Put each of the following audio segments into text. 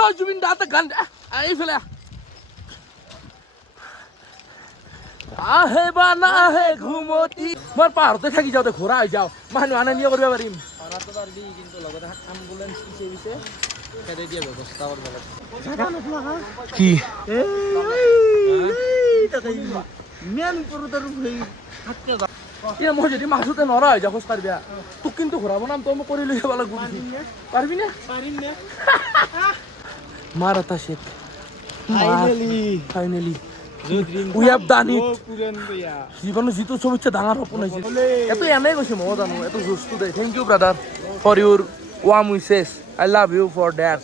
জয় জুবিন দাতে গান এইফালে আহে বা না আহে ঘুমতি মই পাহাৰতে থাকি যাওঁতে ঘোৰা হৈ যাওঁ মানুহ আনা নিয়ে কৰিব পাৰিম পাৰাটো পাৰবি কিন্তু লগতে এম্বুলেন্স পিছে পিছে খেদে দিয়া ব্যৱস্থা কৰিব লাগে জাগা নোপোৱা কি মেন ওপৰত আৰু থাকতে যা এ মই যদি মাছতে নৰা হৈ যাওঁ খোজ কাঢ়িবা তোক কিন্তু ঘূৰাব নাম তই মই কৰি লৈ যাব লাগিব পাৰিবি নে পাৰিম নে মাৰ এটা shake finally We have done it. জীৱনৰ যিটো চবতছে ডাঙৰ সপোন হৈছে এইটো এনেই কৈছে মই জানো এইটো জোচটো দে thank you brother for your warm wishes I love you for that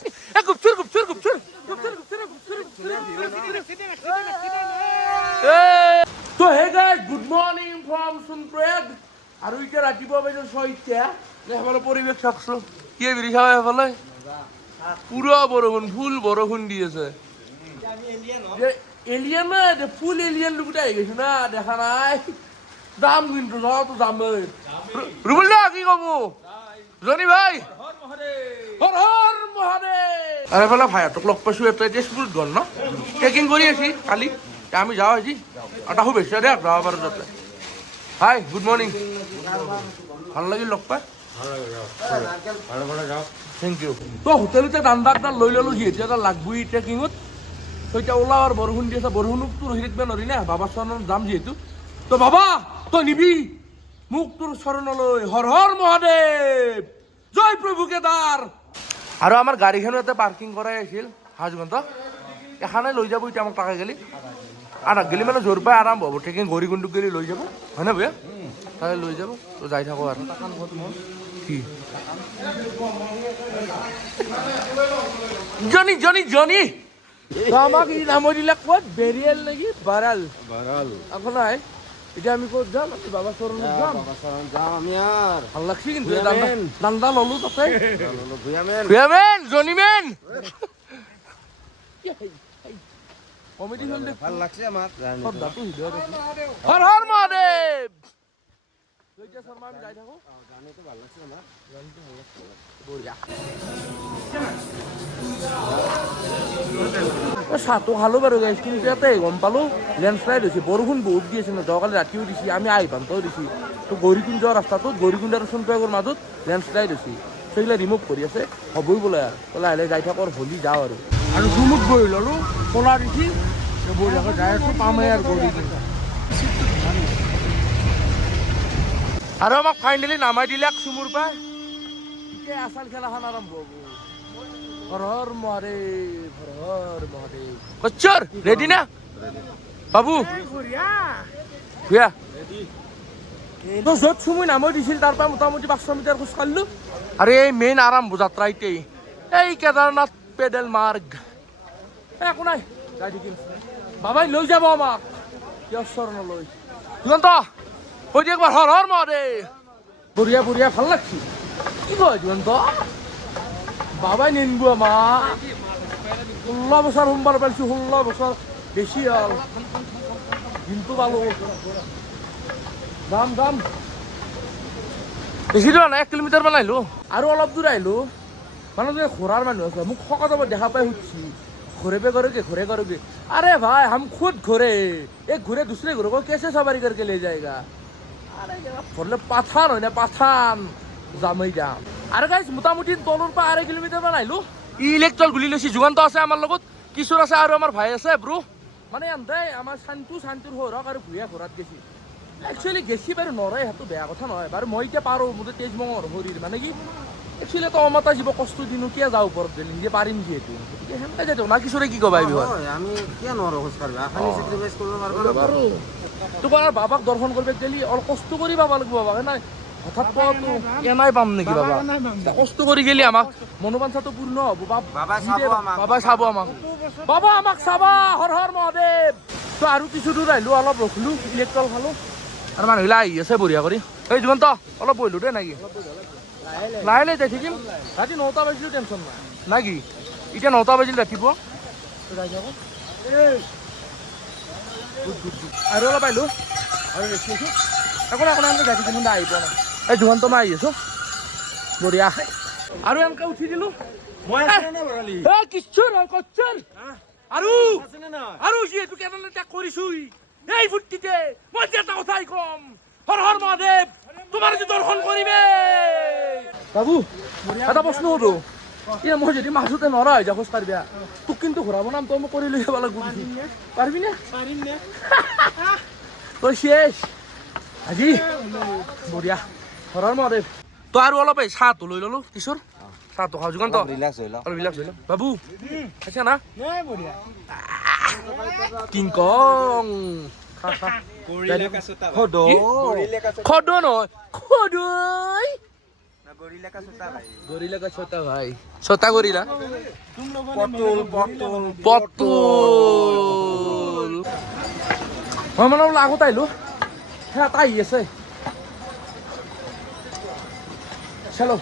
তো hey guys good morning from Sonprayag আৰু এতিয়া ৰাতিপুৱা বাইদেউ 6টা এইফালে পৰিৱেশ চাওকচোন কি বিৰি চাওঁ এইফালে পুৰা বৰষুণ ফুল বৰষুণ দি আছে এলিয়ান না ফুল এলিয়ান লুকুটা আহি গৈছে না দেখা নাই যাম কিন্তু যাওঁতো যামেই রুবুল দা কি কব জনি ভাই হৰ হৰ মহাদেৱ আৰু এফালে ভাইহঁতক লগ পাইছোঁ এটা তেজপুৰত গ'ল ন ট্ৰেকিং কৰি আছি কালি আমি যাওঁ আজি এটা শুভেচ্ছা দিয়ক যাব পাৰোঁ তাতে হাই গুড মৰ্নিং ভাল লাগিল লগ পাই থেংক ইউ তো হোটেলতে দান্দা এটা লৈ ল'লোঁ যিহেতু এটা লাগবই ট্ৰেকিঙত তইটা ওলা আৰু বৰষুণ দি আছে বৰষুণতো ৰখি থাকিব নোৱাৰি না বাবা চৰণত যাম যিহেতু তো বাবা তই নিবি মোক তোৰ চৰণলৈ হৰ হৰ মহাদেৱ জয় প্ৰভু কেদাৰ আৰু আমাৰ গাড়ীখনো ইয়াতে পাৰ্কিং কৰাই আছিল হাজগন্ত এখানে লৈ যাব এতিয়া আমাক টাকা গেলি আধা গেলি মানে জোৰ পাই আৰাম হ'ব ট্ৰেকিং ঘড়ী গুণ্ডুক গেলি লৈ যাব হয়নে ভয়া তাই লৈ যাব তো যাই থাকো আৰু কি জনি জনি জনি আমাক ই নাম দিলে ক'ত বেৰিয়েল নেকি বাৰাল আকৌ নাই এতিয়া আমি ক'ত যাম বাবা চৰণত যাম আমি আর ভাল লাগছি কিন্তু দান্দা ললো তাতে ভুয়ামেন জনিমেন কমেডি হল দে ভাল লাগছে আমার সদাটো হৃদয়ত আছে হৰ হৰ মহাদেৱ জয়জয় শৰ্মা আমি যাই থাকো গানটো ভাল লাগছে আমাৰ গানটো ভাল লাগছে বঢ়িয়া চাহটো খালো বাৰু গাইছ কিন্তু ইয়াতে গম পালো লেণ্ডশ্লাইড হৈছে বৰষুণ বহুত দি আছে ন যোৱাকালি ৰাতিও দিছে আমি আহিপান্তও দিছে তো গৌৰীকুণ্ড ৰাস্তাটোত গৌৰীকুণ্ড আৰু সোণপ্ৰয়াগৰ মাজত লেণ্ডশ্লাইড হৈছে সেইগিলা ৰিমুভ কৰি আছে হ'বই বোলে আৰু লাহে লাহে যাই থাকো আৰু হলি যাওঁ আৰু জুমুত বহি ল'লোঁ কলা দিছি বঢ়িয়াকৈ যাই আছোঁ পামেই আৰু গৌৰীকুণ্ড আৰু আমাক ফাইনেলি নামাই দিলে চুমুৰ পৰা এতিয়া আচাল খেলাখন আৰম্ভ হ'ব হৰ হৰ মহাদেৱ হৰ হৰ মহাদেৱ কচ্চৰ ৰেডি না বাবু ভূয়া তো য'ত চুমুই নামই দিছিল তাৰ পৰা মোটামুটি 500 মিটাৰ খোজ কাঢ়িলোঁ আৰু এই মেইন আৰম্ভ যাত্ৰা এতিয়াই এই কেদাৰনাথ পেডেল মাৰ্গ একো নাই যাই থাকিম বাবাই লৈ যাব আমাক তেওঁৰ চৰণলৈ দিগন্ত কৈ দিয়ে একবাৰ হৰ হৰ মহাদেৱ বঢ়িয়া বঢ়িয়া ভাল লাগছি কি কয় দিগন্ত বাবাই নিনব আমাক 16 বছৰ সোমবাৰ পাইছোঁ 16 বছৰ বেছি হ'ল দিনটো পালোঁ যাম যাম বেছি দূৰ নাই 1 কিলোমিটাৰমান আহিলোঁ আৰু অলপ দূৰ আহিলোঁ মানে যে ঘোঁৰাৰ মানুহ আছে মোক শকত দেখা পাই সুধছি घोड़े पे करोगे घोड़े करोगे अरे भाई हम खुद घोड़े एक घोड़े दूसरे घोड़े को कैसे सवारी करके ले जाएगा अरे ঘৰলে পাঠান হয় না পাঠান যামেই যাম আৰু গাইজ মোটামুটি তলৰ পৰা 2.5 কিলোমিটাৰমান আহিলোঁ ইলেক্ট্ৰল গুলি লৈছি যুগান্ত আছে আমাৰ লগত কিশোৰ আছে আৰু আমাৰ ভাই আছে ব্ৰো মানে এন্দাই আমাৰ শান্তুৰ সৌৰক আৰু ভূঞা ঘোঁৰাত গেছি একচুৱেলি গেছি বাৰু নৰে সেইটো বেয়া কথা নহয় বাৰু মই এতিয়া পাৰোঁ মোৰ তেজ মঙৰ শৰীৰ মানে কি একচুৱেলি তো অমতা জীৱ কষ্ট দিনো কিয় যাওঁ ওপৰত গেলি নিজে পাৰিম যিহেতু গতিকে সেনেকৈ যাই না কিশোৰে কি ক'বা এইবোৰ আমি কিয় নোৱাৰো খোজ কাঢ়িব খালি চেক্ৰিফাইচ কৰিব পাৰো তোমাৰ বাবাক দৰ্শন কৰিব গেলি অলপ কষ্ট কৰি পাব লাগিব বাবা নাই হঠাৎ পোৱাটো কেনাই পাম নেকি বাবা কষ্ট কৰি গেলি আমাক মনোবাঞ্ছাটো পূৰ্ণ হ'ব বাবাই চাব আমাক বাবা আমাক চাবা হৰ হৰ মহাদেৱ তো আৰু কিছু দূৰ আহিলোঁ অলপ ৰখিলোঁ ইলেক্ট্ৰল খালোঁ আৰু মানুহবিলাক আহি আছে বঢ়িয়া কৰি এই জীৱন্ত অলপ বহিলোঁ দেই নাকি লাহে লাহে যাই থাকিম ৰাতি 9টা বাজিলেও টেনশ্যন নাই নাকি এতিয়া 9টা বাজিল ৰাতিপুৱা যাই থাকোঁ আৰু অলপ আহিলোঁ আৰু ৰেষ্ট লৈছোঁ একো নাই আমি যাই থাকিম আহি পোৱা নাই এই জুৱান্ত মই আহি আছোঁ বঢ়িয়া আৰু এনেকে উঠি দিলো মই আছো না বৰালি কিচ্ছু নহয় কচ্ছৰ আৰু আছে না নাই আৰু যিহেতু কেনে তাক কৰিছো এই ফুৰ্তিতে মই যে এটা কথাই কম হৰ হৰ মহাদেৱ তোমাৰ যে দৰ্শন কৰিমে বাবু এটা প্ৰশ্ন সুধো মই যদি মাজতে নৰা হৈ যা খোজ কাঢ়িবা তোক কিন্তু ঘূৰাব নাম তই মোক কৰি লৈ যাব লাগিব পাৰিবি নে পাৰিম নে তই শেষ আজি বঢ়িয়া হৰ হৰ মহাদেৱ তই আৰু অলপ এই চাহটো লৈ ললো কিশোৰ চাহটো খাওঁ যোগান তই ৰিলেক্স হৈ ল অলপ ৰিলেক্স হৈ ল বাবু খাইছা না নাই বঢ়িয়া কিং কং খা খা গৰিলা কাছটা খদ গৰিলা কাছটা খদ নহয় খদৈ না গৰিলা কাছটা ভাই গৰিলা কা ছোটা ভাই ছোটা গৰিলা তুম লোগোं পটল পটল পটল মই মানে অলপ আগত আহিলো সেই এটা আহি আছে চলো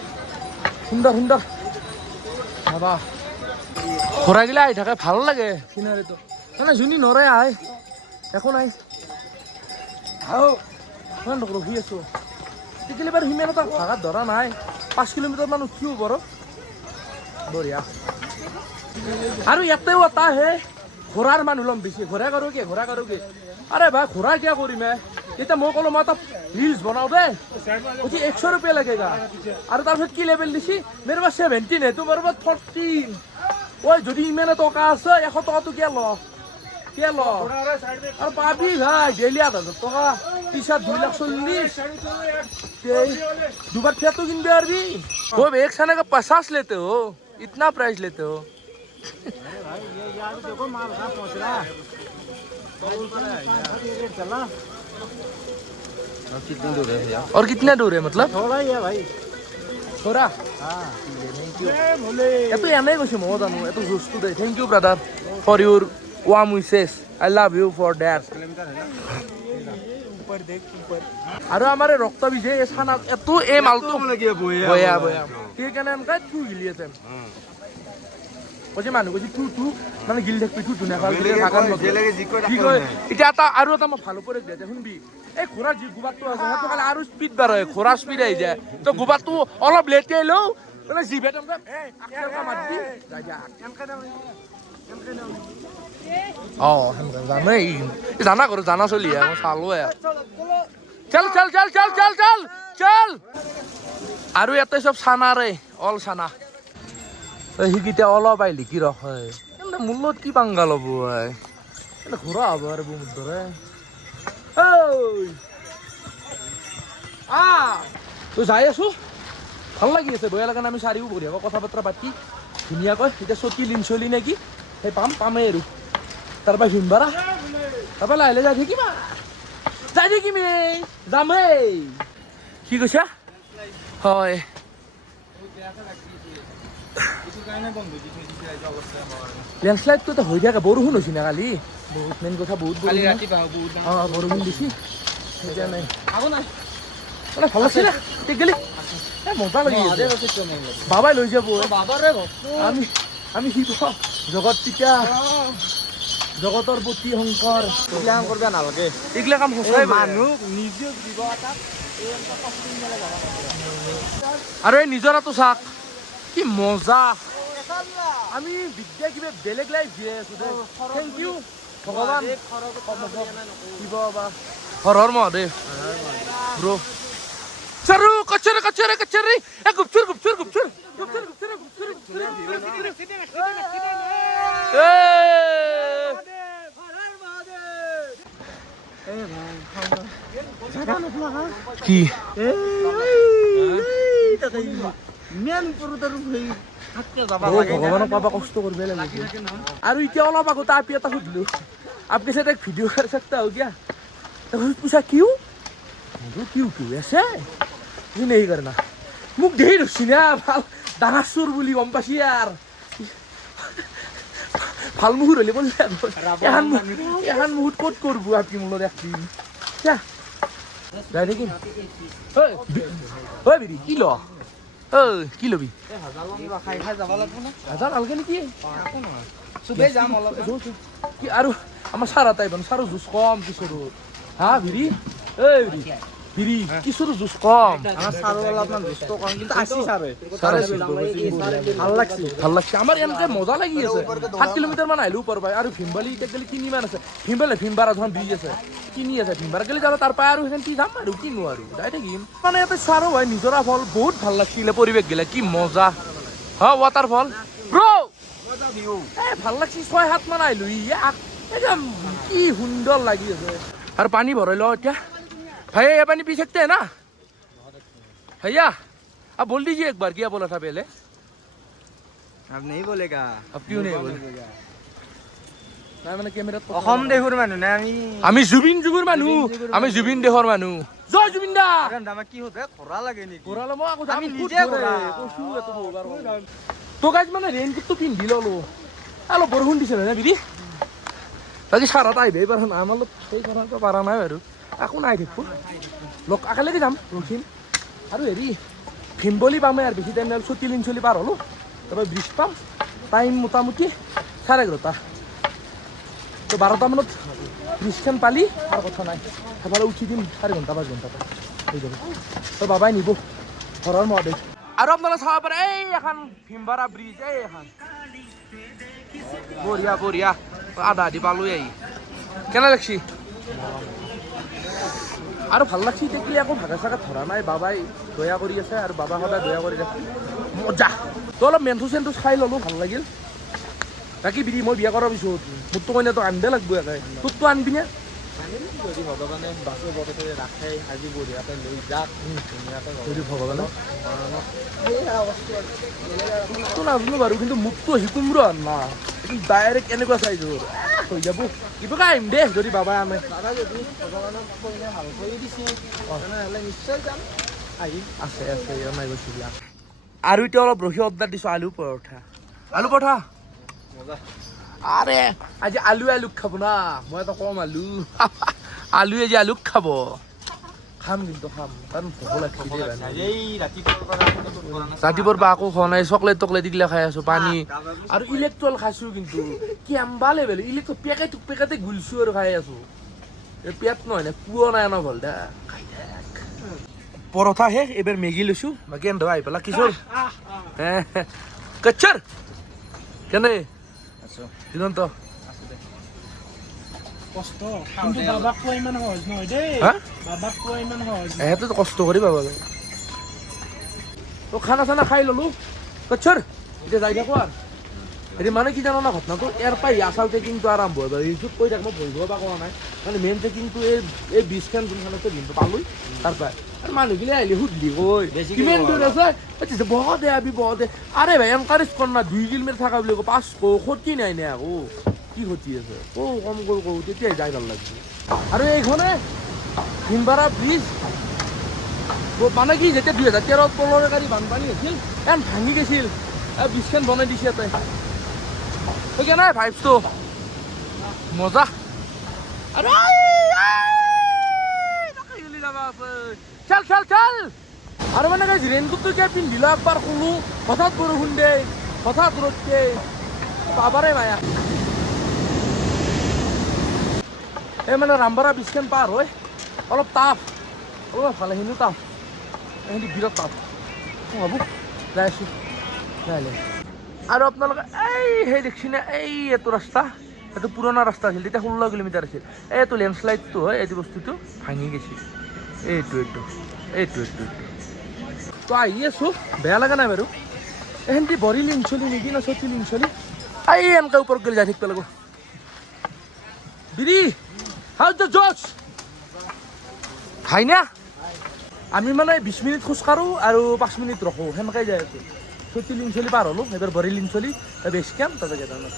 সুন্দৰ সুন্দৰ বাবা ঘূৰাই গিলা আহি থাকে ভাল লাগে চিনাৰীটো মানে যোনী নৰে আহে একো নাই আহ ইমান ৰখি আছো তেতিয়াহ'লে বাৰু সিমান এটা ভাগাত ধৰা নাই 5 কিলোমিটাৰ মান উঠিও বাৰু বঢ়িয়া আৰু ইয়াতেও এটা হে ঘোঁৰাৰ মানুহ ল'ম বেছি ঘোঁৰা কৰোগে আৰে ভাই ঘোঁৰা কিয় কৰিম এতিয়া মই ক'লো মই এটা ৰিলছ বনাওঁ দে উঠি 100 रुपया लगेगा আৰু তাৰপিছত কি লেভেল দিছি মেৰে পাছ 17 হে তোমাৰ পাছ 14 ঐ যদি ইমানে টকা আছে 100 টকাটো কিয় ল আৰু পাবি ভাই ডেইলি 8,000 টকা টি চাৰ্ট 2,40,000 দুবাर फेर तो किन भी वो एक खाने का 50 लेते हो इतना प्राइस लेते हो भाई ये यार देखो माल कहाँ पहुँच रहा है चला कितनी दूर है भैया और कितना दूर है मतलब थोड़ा ही है भाई थोड़ा हाँ ये तो एने কৈছে মই জানো এটো জুস্তু দে thank you brother for your warm wishes I love you for that ऊपर देख ऊपर আৰু আমাৰ ৰক্ত বিজে এই খানা এটো এই মালটো লাগে বয়া সেইকাৰণে এনেকৈ থু গিলি আছে কৈছে মানুহ কৈছে থু মানে গিলি থাকবি থু ধুনীয়া খাল গিলি থাকাৰ কি কয় এতিয়া এটা আৰু এটা মই ভাল উপৰে দে শুনবি এই ঘোঁৰাৰ যি গোবাৰটো আছে সেইটো খালি আৰু স্পীড বাঢ়ে ঘোঁৰা স্পীড আহি যায় তো গোবাৰটো অলপ লেটিয়াই লওঁ মানে জিভে তেনেকৈ আক্সেলকা মাৰবি যাই যা অঁ জানেই জানা কৰো জানা চলি মই চালো চল চল চল চল চল চল চল আৰু ইয়াতে চব চানাৰে অল চানা সিকিটা অলপ আহিলি কি ৰখ হয় মূলত কি পাংগা ল'ব হয় ঘূৰা হ'ব আৰু বহুত ধৰে তই যাই আছো ভাল লাগি আছে বয়া লাগে আমি চাৰিও বঢ়িয়াকৈ কথা বতৰা পাতি ধুনীয়াকৈ এতিয়া চকী লিঞ্চলি নেকি সেই পামেই আৰু তাৰপৰা ভিমবাৰা তাৰপৰা লাহে লাহে যাই থাকিমেই যামেই কি কৈছা হয় লেণ্ডশ্লাইডটো হৈ থাকে বৰষুণ হৈছে না কালি বহুত মেইন কথা বহুত বৰষুণ দিছি এতিয়া নাই মানে ভাল আছিলে গেলি মজা লাগি বাবাই লৈ যাব আমি শিৱ জগত পিতা জগতৰ প্ৰতি শংকৰ এইগিলা কাম কৰিব নালাগে এইগিলা কাম সঁচাই মানুহ নিজে দিব এটা আৰু এই নিজৰাটো চাক কি মজা আমি বিদ্যা কিবা বেলেগ লাইফ জীয়াই আছো দে থেংক ইউ ভগৱান শিৱ বাবা হৰ হৰ মহাদেৱ ব্ৰ চাৰু কচৰি এ গুপচুৰ কি ভগৱানক পাবা কষ্ট কৰিব লাগে আৰু এতিয়া অলপ আগতে আপি এটা সুধিলো आपके साथ एक वीडियो कर सकता हो क्या तो पूछा क्यों क्यों ऐसे ये नहीं करना मुख दे रहा ভাল ডাঙাচুৰ বুলি গম পাইছি यार ভাল মুহুৰ হলে বল এখন মুহুত ক'ত কৰবো আপনি মোলৰ একদিন যা যাই দেখিম ঐ বিৰি কি ল কি লবি হাজাৰ নালগে নেকি কি আৰু আমাৰ সাৰা তাইব সাৰো জুস কম কিছু হা ভিড়ি এই ভিড়ি বিৰি কিছুর জুস কম আমার সারও অলপমান দুষ্ট কম কিন্তু আসি সারে ভাল লাগছে আমার এনেকে মজা লাগি আছে 7 কিলোমিটার মান আইলো উপর পাই আর ভীমবালি এতিয়া গেলে কিনি মান আছে ভীমবাৰা ধন ব্ৰিজ আছে কিনি আছে ভীমবাৰা গেলে যাৰা তাৰ পায় আৰ হেন কি যাম আৰ কিনো আৰ যাই থাকিম মানে ইয়াতে চাৰো হয় নিজৰা ফল বহুত ভাল লাগছিলে পৰিৱেশ গেলে কি মজা হা ৱাটাৰফল ব্ৰো ভাল লাগছি 6-7 মান আইলো ইয়াক একদম কি সুন্দর লাগি আছে আর পানি ভরাই লো क्या भैया ये पानी पी सकते हैं ना भैया अब बोल दीजिए एक बार क्या बोला था पहले अब नहीं बोलेगा अब क्यों नहीं बोले না মানে ক্যামেরা তো অসম দেহুর মানুহ না আমি আমি জুবিন যুগৰ মানুহ আমি জুবিন দেহৰ মানুহ জয় জুবিন দা কাৰণ আমাৰ কি হৈছে খৰা লাগে নেকি ঘোৰালে মই আকৌ আমি আমি নিজে নিজে ঘোৰা। কৈছো এটো বগাৰ তো গাইজ মানে ৰেইনকোটটো পিন্ধি ললো অলপ বৰষুণ দিছে না বিৰি আজি সাৰাত আহিব এইবাৰ আমাৰ লগত সেই কৰাটো পাৰা নাই বাৰু আকৌ নাই থাকিব লোক একেলগে যাম ৰখিম আৰু হেৰি ভীমবলি পামে আৰু বেছি টাইম নাই চলি পাৰ হ'লো তাৰপৰা ব্ৰিজ পাম টাইম মোটামুটি 11:30 তো 12টা মানত ব্ৰিজখন পালি আৰু কথা নাই সেইফালে উঠি দিম 4 ঘণ্টা 5 ঘণ্টাতে হৈ যাব তো বাবাই নিব ঘৰৰ মহাদেৱ আৰু আপোনালোকে চাব পাৰে এই এখন ভীমবাৰা ব্ৰিজ এই এখন বঢ়িয়া বঢ়িয়া আধা আধি পালোৱে আহি কেনে লাগছি আৰু ভাল লাগছি দেখলি আকৌ ভাগা চাগা ধৰা নাই বাবাই দয়া কৰি আছে আৰু বাবা সদায় দয়া কৰি ৰাখি মজা তো অলপ মেন্থু চেন্থু খাই ল'লো ভাল লাগিল বাকী বিৰি মই বিয়া কৰাৰ পিছত মোৰতো কইনাটো আনিব লাগব একে তোৰতো আনবি নে যদি ভগৱানে বাছৰ বৰতে ৰাখে আজি বঢ়িয়াকে লৈ যাক ধুনীয়াকে যদি ভগৱানে তোৰতো নাজানো বাৰু কিন্তু মোকতো শিকুমৰো আন না ডাইৰেক্ট এনেকুৱা চাইজৰ হৈ যাব কিবা আহিম দে যদি বাবাই আনে দাদা যদি ভগৱানক কইনে ভাল কৰি দিছে তেনেহ'লে নিশ্চয় যাম আহিম আছে আছে নাই গৈছোঁ দিয়া আৰু এতিয়া অলপ ৰখি অৰ্ডাৰ দিছোঁ আলু পৰঠা মজা আরে আজি আলু খাব না মই তো কম আলু আজি আলুক খাব খাম কিন্তু খাম কাৰণ ভোক লাগছে দেই ভাই এই ৰাতিপুৱাৰ পৰা ৰাতিপুৱাৰ পৰা আকৌ খোৱা নাই চকলেট এইগিলা খাই আছো পানী আৰু ইলেক্ট্ৰল খাইছো কিন্তু কেম্বা লেভেল ইলেক্ট্ৰল পেকেটে গুলছো আৰু খাই আছো এই পেট নহয় নে পুৱা নাই ন ভাল দা খাই থাক পৰঠা শেষ এবাৰ মেগী লৈছো বাকী এন আহি পেলা কিশোৰ কচ্ছৰ কেনে সিদ্ধান্ত কষ্ট কিন্তু বাবাক কোৱা ইমান সহজ নহয় দেই হা বাবাক কোৱা ইমান সহজ এহেঁতে কষ্ট কৰি পাব তো খানা চানা খাই ললো কচ্ছৰ এতিয়া যাই থাকো আৰু হেৰি মানে কি জানো না ঘটনাটো ইয়াৰ পৰা আচাল ট্ৰেকিংটো আৰম্ভ হয় বাৰু এইটোত কৈ থাক মই ভৰিব পৰা কোৱা নাই মানে মেইন ট্ৰেকিংটো এই ব্ৰিজখন যোনখনতে দিনটো পালোঁ তাৰ পৰা আৰু মানুহগিলা আহিলে সুধলি কৈ কিমান দূৰ আছে বহুত দে আবি বহুত দে আৰে ভাই এনকাৰেজ কৰ না 2 কিলোমিটাৰ থকা বুলি কওঁ 500 ক্ষতি নাই নে আকৌ কি ক্ষতি আছে কম কওঁ তেতিয়াই যাই ভাল লাগছে আৰু এইখনে ভীমবাৰা ব্ৰিজ মানে কি যেতিয়া 2013 তলৰে গাড়ী বানপানী হৈছিল এন ভাঙি গৈছিল ব্ৰিজখন বনাই দিছে ইয়াতে সেইকে নাই ভাইবছটো মজা আৰু চল আৰু মানে ৰেইনকোটটো এতিয়া পিন্ধিলো একবাৰ শুনো হঠাৎ বৰষুণ দে হঠাৎ ৰ'দ দে পাবাৰে মায়া এই মানে ৰামবাৰা ব্ৰিজখন পাৰ হয় অলপ টাফ অলপ ভালেখিনি টাফ এইখিনি বিৰাট টাফ ভাবোঁ যাই আছোঁ আৰু আপোনালোকে সেই দেখিছেনে এইটো ৰাস্তা এইটো পুৰণা ৰাস্তা আছিল তেতিয়া 16 কিলোমিটাৰ আছিল এইটো লেণ্ডশ্লাইডটো হয় এইটো বস্তুটো ভাঙি গৈছে এইটো তো আহি আছোঁ বেয়া লগা নাই বাৰু এহেঁতি বৰি লিঞ্চলি নেকি না চটি লিঞ্চলি এনেকৈ ওপৰত গ'লে যাই থাকিব লাগিব বিৰি হাউ দ্য জজ খাই না আমি মানে 20 মিনিট খোজকাঢ়োঁ আৰু 5 মিনিট ৰখোঁ সেনেকৈ যাই আছোঁ চটি লিঞ্চলি পাৰ হ'লোঁ এবাৰ বৰি লিঞ্চলি বেছ কেম্প তাতে কেইটামান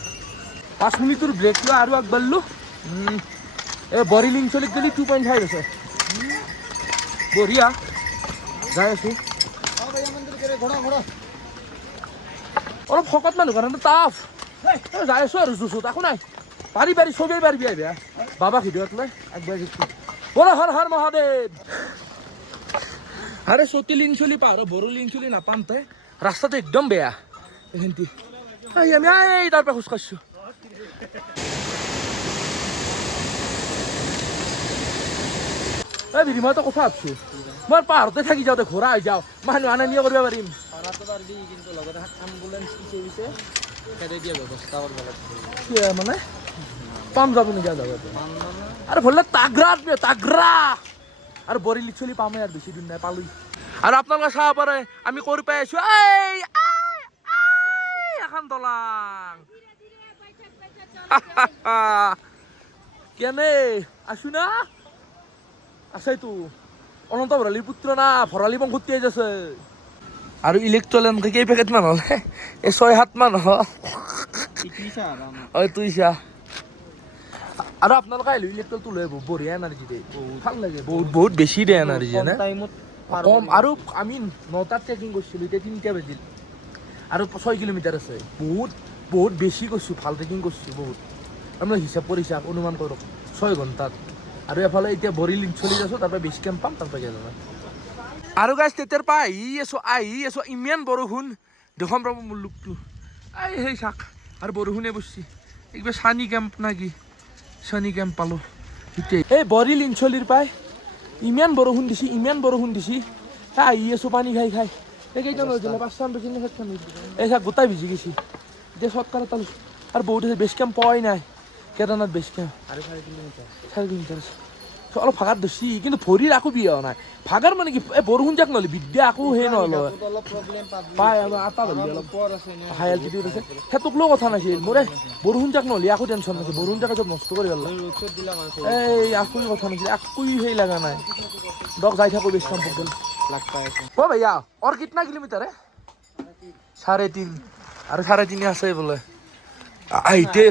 5 মিনিটৰ ব্ৰেক লৈ আৰু আগবাঢ়িলোঁ এই বৰি লিঞ্চলিত গ'লে 2.5 আছে বঢ়িয়া যাই আছোঁ অলপ শকত মানুহ কাৰণে টাফ যাই আছোঁ আৰু জুচত একো নাই পাৰি চবেই পাৰিবি আহিবি বাবাক ভিডিঅ'ত লৈ আগবাঢ়ি ব'লা হৰ মহাদেৱ আৰে চটি লিঞ্চলি পাৰ বড়ো লিঞ্চলি নাপাম তাই ৰাস্তাটো একদম বেয়া এইখিনিতে আমি তাৰ পৰা খোজ কাঢ়িছোঁ এই বিৰি মই তো কথা ভাবছো মই পাহাৰতে থাকি যাওঁ দে ঘোঁৰা হৈ যাওঁ মানুহ আনা নিয়া কৰিব পাৰিম পাৰাটো পাৰবি কিন্তু লগতে এম্বুলেন্স কিছে পিছে খেদে দিয়া ব্যৱস্থা কৰিব লাগিব কি মানে পাম যাব নেকি যাব মান মানে আৰু ভলে তাগৰা আৰু বৰিলি চলি পামেই আৰু বেছি দিন নাই পালো আৰু আপোনালোকে চাব পাৰে আমি কৰি পাই আছো এখন দলাং কেনে আছো না আছেতো অনন্ত ভৰালিৰ পুত্ৰ না ভৰালি বংশত তেজ আছে আৰু ইলেক্ট্ৰলেন কেই পেকেট মান হ'ল এই 6-7 মান হ'ল তুই চা আৰু আপোনালোকে আহিলে ইলেক্ট্ৰলটো লৈ আহিব বঢ়িয়া এনাৰ্জি দিয়ে ভাল লাগে বহুত বেছি দিয়ে এনাৰ্জি না কম আৰু আমি 9টাত ট্ৰেকিং কৰিছিলোঁ এতিয়া 3টা বাজিল আৰু 6 কিলোমিটাৰ আছে বহুত বেছি কৰিছোঁ ভাল ট্ৰেকিং কৰিছোঁ বহুত আপোনাৰ হিচাপ কৰিছে অনুমান কৰক 6 ঘণ্টাত আৰু এফালে এতিয়া বৰিলিং চলি আছোঁ তাৰপৰা বেছি কেম্প পাম তাৰপৰা গেলাম আৰু গাইছ তেতিয়াৰ পৰা আহি আছোঁ ইমান বৰষুণ দেখুৱাম ৰ'ব মোৰ লুকটো সেই চাক আৰু বৰষুণে বসছি একবাৰ চানি কেম্প না কি চানি কেম্প পালোঁ এই বৰিল ইনচলিৰ পাই ইমান বৰষুণ দিছি আহি আছোঁ পানী খাই এই কেইটা নজলে 5টা বেছি নে 7টা এই চাক গোটাই ভিজি গৈছি এতিয়া চটকাৰ এটা আৰু বহুত আছে বেছ কেম্প পোৱাই নাই কেদাৰনাথ বেছ কেম্প আৰু 4 কিলোমিটাৰ 4 কিলোমিটাৰ আছে অলপ ভাগাৰ দছি কিন্তু ভৰিৰ আকৌ বিয়া হোৱা নাই ভাগাৰ মানে কি এই বৰষুণ যাক নহ'লে বিদ্যা আকৌ সেই নহ'ল অলপ প্ৰব্লেম পাবি পাই আমাৰ আটা বাজি অলপ পৰ আছে না হাই এল্টিটিউড আছে সেইটোক লৈ কথা নাছিল মোৰে বৰষুণ যাক নহ'লে আকৌ টেনশ্যন নাছিল বৰষুণ যাক চব নষ্ট কৰি পেলালে ৰোড দিলা মানে এই আকৌ কথা নাছিল আকৌ সেই লগা নাই দক যাই থাকো বেছ কাম পকল লাগ পাই আছে অ ভাইয়া और कितना किलोमीटर है 3.5 আৰু 3.5 আছে বোলে আহিতে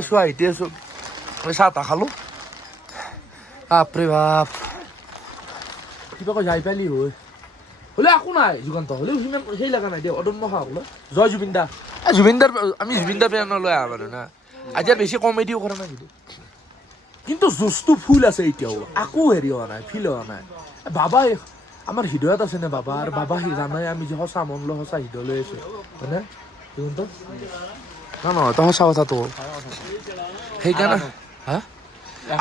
আছো চাহ তাহ খালো বাপৰে বাপ কিবা কৈ যাই পালি হয় হ'লে একো নাই যুগান্ত হ'লেও সিমান সেই লগা নাই দে অদম্য খা বোলে জয় জুবিন দা আমি জুবিন দা প্ৰেৰণলৈ আহা বাৰু না আজি আৰু বেছি কমেডিও কৰা নাই কিন্তু জোচটো ফুল আছে এতিয়াও আকৌ হেৰি হোৱা নাই ফিল হোৱা নাই বাবাই আমাৰ হৃদয়ত আছে নে বাবা আৰু বাবা জানাই আমি যে সঁচা মন লৈ সঁচা হৃদয় লৈ আছো হয়নে জুগান্ত নহয় তই সঁচা কথাটো সেইকাৰণে হা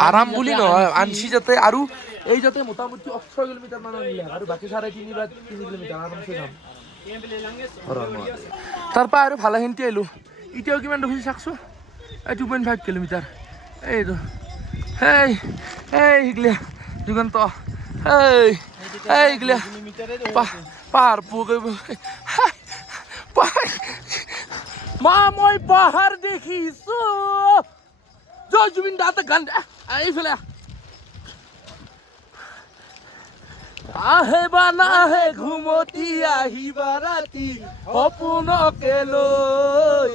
আৰাম বুলি নহয় আনছি যাতে আৰু এই যাতে মোটামুটি 18 কিলোমিটাৰ মান নিলে আৰু বাকী 3.5 বা 3 কিলোমিটাৰ আৰামছে যাম তাৰপৰা আৰু ভালেখিনি আহিলো এতিয়াও কিমান দেখিছোঁ চাকছো এই 2.5 কিলোমিটাৰ এইটো এইগিলা যুগান্ত এইগিলা পাহাৰ মই পাহাৰ দেখিছো জয় জুবিন দা গান এইফালে আহে বা নাহে ঘুমতি আহিবা ৰাতি সপোনকে লৈ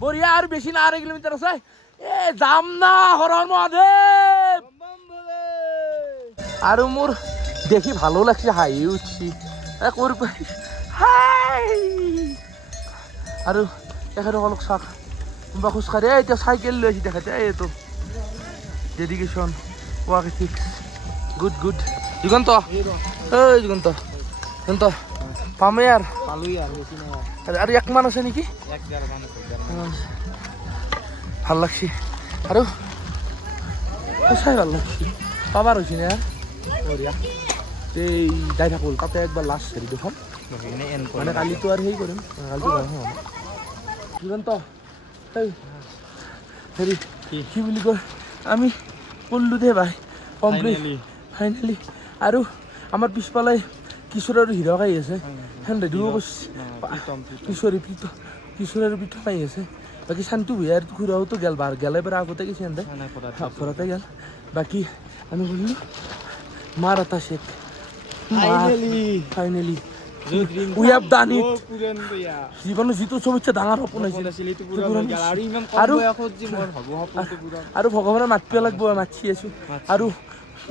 বঢ়িয়া আৰু বেছি না 2 কিলোমিটাৰ আছে যাম না হৰ হৰ মহাদেৱ আৰু মোৰ দেখি ভালো লাগছে হাঁহি উঠছি আৰু তেখেতসকলক চাওক কোনোবা খোজকাঢ়ি এতিয়া চাইকেল লৈ আছি তেখেতে এইটো ডেডিকেশ্যন ৱাক এথিক্স গুড যুগান্ত যুগান্ত পামেই পালুই আৰু বেছি নাই আৰু 1 মান আছে নেকি 1.5 মান আছে ভাল লাগছি আৰু সঁচাই ভাল লাগছি পাবাৰ হৈছে নে বঢ়িয়া এই যাই থাকোঁ তাতে একবাৰ লাষ্ট হেৰি দেখোন মানে কালিতো আৰু সেই কৰিম কালিতো যুগান্ত হেৰি কি বুলি কয় আমি কৰিলোঁ দে ভাই কমপ্লিট ফাইনেলি আৰু আমাৰ পিছফালে কিশোৰ আৰু হীৰক আহি আছে সেন ৰেডিঅ' কৰিছে কিশোৰ আৰু পৃথক আহি আছে বাকী শান্তু ভূঞাৰ খুৰাওতো গেলে পৰা আগতে গেছে হেঁতে ঘৰতে গেল বাকী আমি কৰিলোঁ মাৰ এটা check finally we have done it জীৱনৰ যিটো চবতছে ডাঙৰ সপোন আছিল আৰু ভগৱানে মাতিব লাগিব মাতি আছোঁ আৰু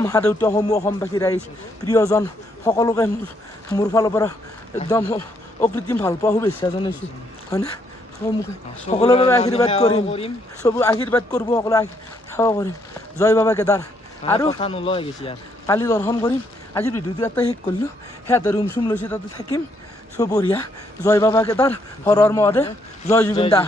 মা দেউতাসমূহ অসমবাসী ৰাইজ প্ৰিয়জন সকলোকে মোৰ ফালৰ পৰা একদম অকৃত্ৰিম ভাল পোৱা শুভেচ্ছা জনাইছোঁ হয়নে সকলোৰে বাবে আশীৰ্বাদ কৰিম চবে আশীৰ্বাদ কৰিব সকলোৱে সেৱা কৰিম জয় বাবা কেদাৰ আৰু কালি দৰ্শন কৰিম আজিৰ ভিডিঅ'টো এটা শেষ কৰিলোঁ সিহঁতে ৰুম চুম লৈছে তাতে থাকিম চব বঢ়িয়া জয় বাবা কেদাৰ হৰ হৰ মহাদেৱ জয় জুবিন দা